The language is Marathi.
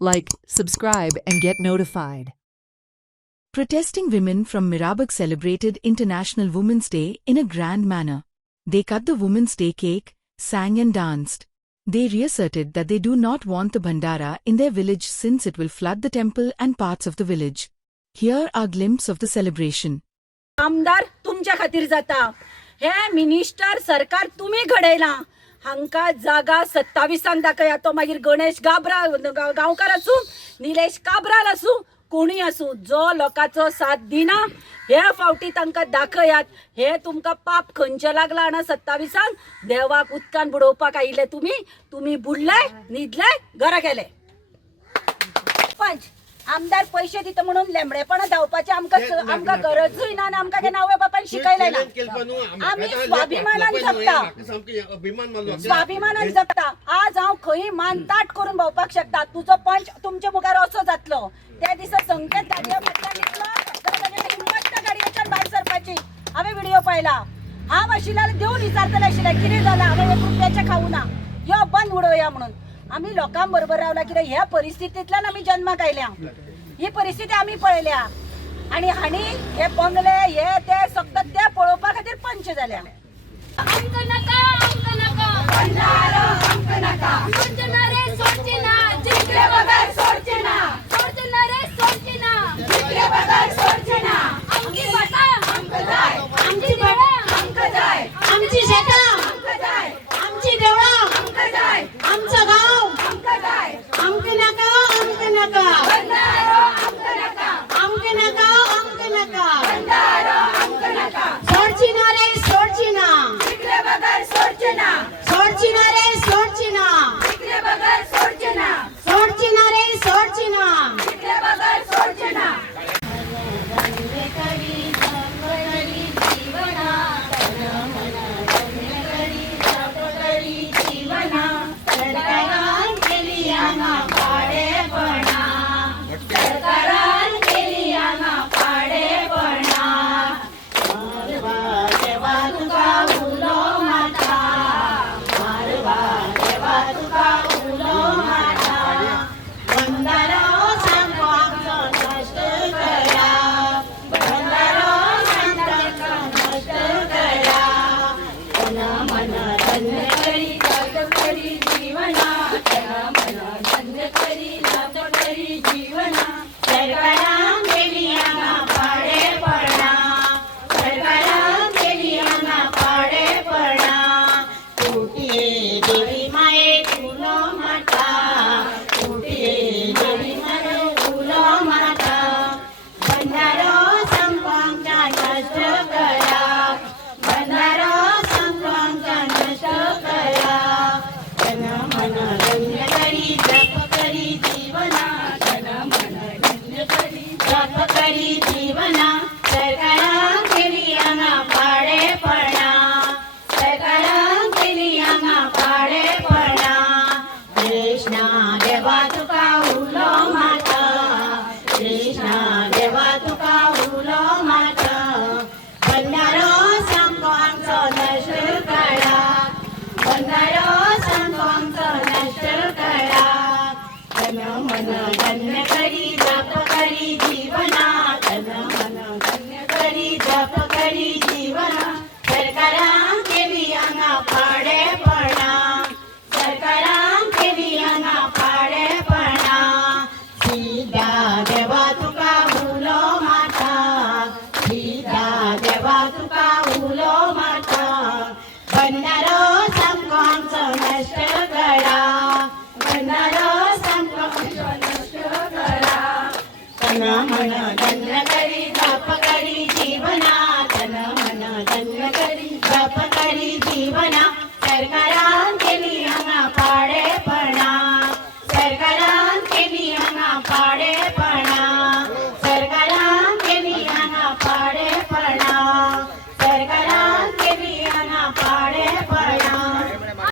like, subscribe, and get notified. Protesting women from Mirabak celebrated International Women's Day in a grand manner. They cut the Women's Day cake, sang and danced. They reasserted that they do not want the Bhandara in their village since it will flood the temple and parts of the village. Here are glimpses of the celebration. आमदार तुमच्या खातीर जाता हे मिनिस्टर सरकार तुम्ही घडयला हांका जागा 27 दाखया तो मागीर गणेश गांवकार आसूं निलेश काब्राल आसूं कोणी आसूं जो लोकांचो साथ दिना हे फावटी तांकां दाखयात हे तुमकां पाप खंयचे लागला आना 27 देवाक उदकान बुडोवपाक आयिल्ले तुम्ही बुडले न्हिदले घरा गेले पंच आमदार पैसे दिता म्हणून लेंबडेपणा धांवपाचे आमकां गरजूय ना आनी आमकां केन्ना आवय बापान शिकयलें ना आमी स्वाभिमानान जगता आज हांव खंय मानताट करून भोंवपाक शकता तुजो पंच तुमच्या मुखार असो जातलो त्या दिसा संकेत गाडयो गाडयेच्यान भायर सरपाची हांवें व्हिडिओ पळयला हांव आशिल्ल्या देऊन विचारतलें आशिल्लें कितें जालां हांवें 1 रुपयाचें खावूं ना यो बंद उडोवया म्हणून आम्ही लोकां बरोबर रावला कित्याक ह्या परिस्थितींतल्यान आमी जन्माक आयल्या ही परिस्थिती आमी पळयल्या आणि हाणी हे बंगले हे ते सगळं ते पळोवपा खातीर पंच जाल्या आमकां नाका बंधारो आमकां नाका सोडचेना रे सोडचेना जिंकले बगर सोडचेना सोडचेना रे सोडचेना जिंकले बगर सोडचेना आमची भाषा आमकां जाय आमची भाडा आमकां जाय आमची शेतां आमकां जाय आमची देवळां आमकां जाय आमचं गाव आमकां जाय आमकां नाका बंधारो आमकां नाका आमकां नाका बंधारो आमकां नाका सोडचेना रे सोडचेना जिंकले बगर सोडचेना सोडचेना रे सोडचेना जिंकले बगर सोडचेना सोडचेना रे सोडचेना जिंकले बगर सोडचेना मन